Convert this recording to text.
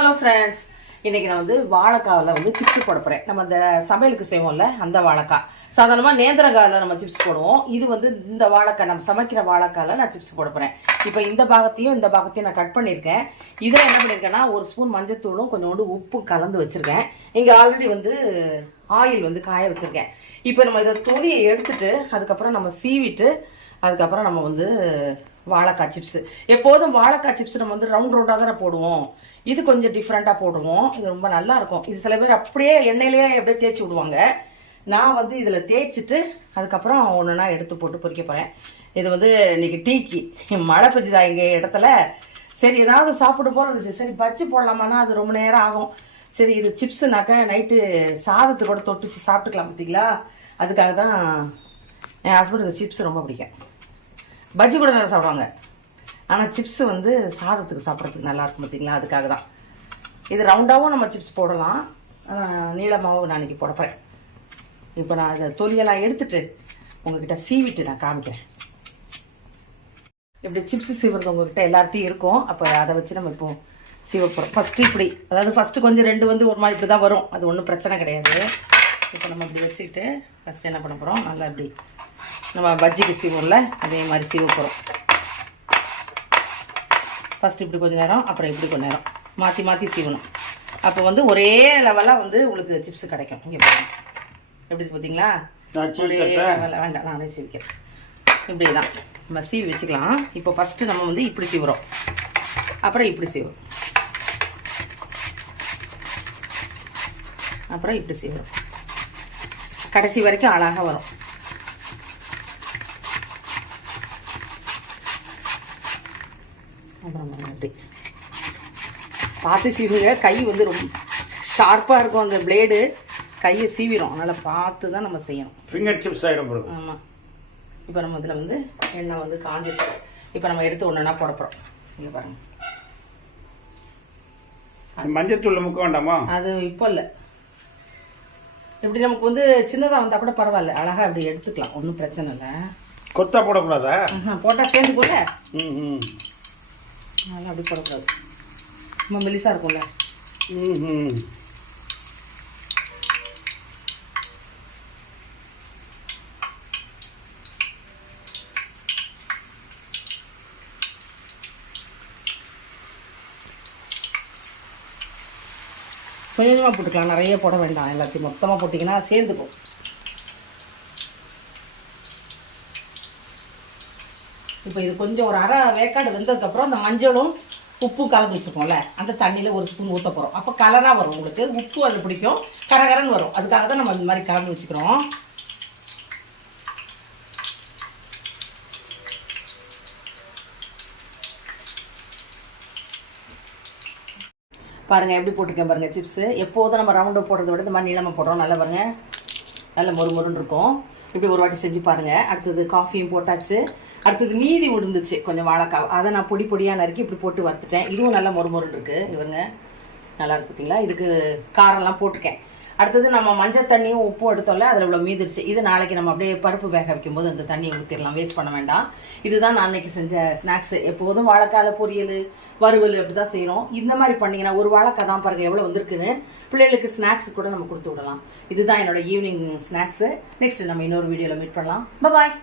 Hello friends இன்றைக்கி நான் வந்து வாழைக்காவில் வந்து சிப்ஸ் போட போகிறேன் நம்ம அந்த சமையலுக்கு செய்வோம்ல அந்த வாழைக்காய். சாதாரணமாக நேந்திரங்காயில் நம்ம சிப்ஸ் போடுவோம். இது வந்து இந்த வாழைக்காய் நம்ம சமைக்கிற வாழைக்காயில் நான் சிப்ஸ் போட போகிறேன் இப்போ இந்த பாகத்தையும் இந்த பாகத்தையும் நான் கட் பண்ணியிருக்கேன். இதில் என்ன பண்ணியிருக்கேன்னா ஒரு ஸ்பூன் மஞ்சத்தூளும் கொஞ்சோண்டு உப்பும் கலந்து வச்சுருக்கேன். இங்கே ஆல்ரெடி வந்து ஆயில் வந்து காய வச்சுருக்கேன். இப்போ நம்ம இதை தொலியை எடுத்துட்டு அதுக்கப்புறம் நம்ம சீவிட்டு அதுக்கப்புறம் நம்ம வந்து வாழைக்காய் சிப்ஸ் எப்போதும் வாழைக்காய் சிப்ஸ் நம்ம வந்து ரவுண்ட் ரவுண்டாக தானே போடுவோம். இது கொஞ்சம் டிஃப்ரெண்ட்டாக போடுவோம். இது ரொம்ப நல்லா இருக்கும் இது சில பேர் அப்படியே எண்ணெயிலேயே அப்படியே தேய்ச்சி விடுவாங்க. நான் வந்து இதில் தேய்ச்சிட்டு அதுக்கப்புறம் ஒன்றுனா எடுத்து போட்டு பொறிக்க போகிறேன் இது வந்து இன்னைக்கு டீக்கு. மழை பெஞ்சுதா எங்கள் இடத்துல? சரி ஏதாவது சாப்பிட போல இருந்துச்சு சரி பஜ்ஜி போடலாமான்னா அது ரொம்ப நேரம் ஆகும். சரி இது சிப்ஸுனாக்கா நைட்டு சாதத்து கூட தொட்டுச்சு சாப்பிட்டுக்கலாம் பார்த்தீங்களா அதுக்காக தான் என் ஹஸ்பண்டுக்கு சிப்ஸ் ரொம்ப பிடிக்கும். பஜ்ஜி கூட நல்லா சாப்பிடுவாங்க. ஆனால் சிப்ஸ் வந்து சாதத்துக்கு சாப்பிட்றதுக்கு நல்லா இருக்கும் அதுக்காக தான். இது ரவுண்டாகவும் நம்ம சிப்ஸ் போடலாம். நீளமாகவும் நான் இன்னைக்கு போட போகிறேன் இப்போ நான் அதை தொலியெல்லாம் எடுத்துட்டு உங்ககிட்ட சீவிட்டு நான் காமிக்கிறேன். இப்படி சிப்ஸ் சீவுறது உங்ககிட்ட எல்லார்ட்டையும் இருக்கும். அப்போ அதை வச்சு நம்ம இப்போ சீவ போகிறோம் ஃபஸ்ட்டு இப்படி அதாவது ஃபஸ்ட்டு கொஞ்சம் ரெண்டு வந்து ஒரு மாதிரி இப்படி தான் வரும். அது ஒன்றும் பிரச்சனை கிடையாது. இப்போ நம்ம இப்படி வச்சுக்கிட்டு ஃபஸ்ட்டு என்ன பண்ண போகிறோம் நல்லா இப்படி நம்ம பஜ்ஜிக்கு சீவோம்ல அதே மாதிரி சீவ போகிறோம் ஃபஸ்ட்டு இப்படி கொஞ்ச நேரம் அப்புறம் இப்படி கொஞ்ச நேரம். மாற்றி மாற்றி சீவணும். அப்போ வந்து ஒரே லெவலாக வந்து உங்களுக்கு சிப்ஸ் கிடைக்கும். இங்கே பாருங்க. எப்படி பார்த்தீங்களா ஒரே வேண்டாம் நானே சீவிக்கிறேன். இப்படி தான் நம்ம சீவி வச்சுக்கலாம். இப்போ ஃபஸ்ட்டு நம்ம வந்து இப்படி சீவுறோம். அப்புறம் இப்படி சீவுறோம். அப்புறம் இப்படி சீவுறோம். கடைசி வரைக்கும் அழகாக வரும். நம்ம இப்படி பார்த்து சீவுங்க. கை வந்து ரொம்ப ஷார்ப்பாக இருக்கும் அந்த பிளேடு கையை சீவிரும். அதனால் பார்த்து தான் நம்ம செய்யணும். ஃபிங்கர் சிப்ஸ் ஆகிடும் ஆமாம் இப்போ நம்ம இதில் வந்து எண்ணெய் வந்து காஞ்சிச்சு இப்போ நம்ம எடுத்து ஒன்றுனா போட போகிறோம் இங்கே பாருங்க. மஞ்சத்தூள் முக்க வேண்டாமா? அது இப்போ இல்லை. இப்படி நமக்கு வந்து சின்னதாக வந்தால் கூட பரவாயில்ல. அழகாக இப்படி எடுத்துக்கலாம். ஒன்றும் பிரச்சனை இல்லை. கொத்தா போடக்கூடாதா? போட்டால் சேர்ந்து கூட ம் ம். அதெல்லாம் அப்படி போடக்கூடாது. ரொம்ப மெலிசாக இருக்கும்ல. ம் கொஞ்சமாக போட்டுக்கலாம். நிறைய போட வேண்டாம். எல்லாத்தையும் மொத்தமாக போட்டிங்கன்னா சேர்ந்துக்கும். இப்போ இது கொஞ்சம் ஒரு அரை வேக்காடு வெந்ததுக்கப்புறம் அந்த மஞ்சளும் உப்பும் கலந்து வச்சுக்கோம்ல அந்த தண்ணியில் ஒரு ஸ்பூன் ஊற்ற போகிறோம் அப்போ கலராக வரும் உங்களுக்கு. உப்பு அது பிடிக்கும். கரகரன்னு வரும். அதுக்காக தான் நம்ம இந்த மாதிரி கலந்து வச்சுக்கிறோம். பாருங்கள் எப்படி போட்டிருக்கேன் பாருங்கள் சிப்ஸு எப்போதும் நம்ம ரவுண்டு போடுறத விட இந்த மாதிரி நீளமாக போடுறோம். நல்லா பாருங்கள் நல்ல மொறு மொறுன்னு இருக்கும். இப்படி ஒரு வாட்டி செஞ்சு பாருங்க. அடுத்தது காஃபியும் போட்டாச்சு. அடுத்தது மீதி விழுந்துச்சு கொஞ்சம் வாழைக்காய். அதை நான் பொடி பொடியாக நறுக்கி இப்படி போட்டு வறுத்துட்டேன். இதுவும் நல்லா மொறு மொறுன்னு இருக்கு. இங்க நல்லா இருக்கு பார்த்தீங்களா இதுக்கு காரம்லாம் போட்டிருக்கேன். அடுத்தது நம்ம மஞ்சள் தண்ணியும் உப்பும் எடுத்தோம்ல அதில் இவ்வளோ மீதிருச்சு. இது நாளைக்கு நம்ம அப்படியே பருப்பு வேக வைக்கும்போது அந்த தண்ணியை ஊற்றிடலாம் வேஸ்ட் பண்ண வேண்டாம். இதுதான் நான் அன்னைக்கு செஞ்ச ஸ்நாக்ஸ் எப்போதும் வாழைக்கால பொரியல் வறுவல் அப்படி தான் செய்கிறோம் இந்த மாதிரி பண்ணிங்கன்னா ஒரு வாழைக்காய் தான் பாருங்கள் எவ்வளோ வந்திருக்குன்னு. பிள்ளைகளுக்கு ஸ்நாக்ஸ் கூட நம்ம கொடுத்து விடலாம். இதுதான் என்னோட ஈவினிங் ஸ்நாக்ஸு நெக்ஸ்ட் நம்ம இன்னொரு வீடியோவில் மீட் பண்ணலாம். பாய்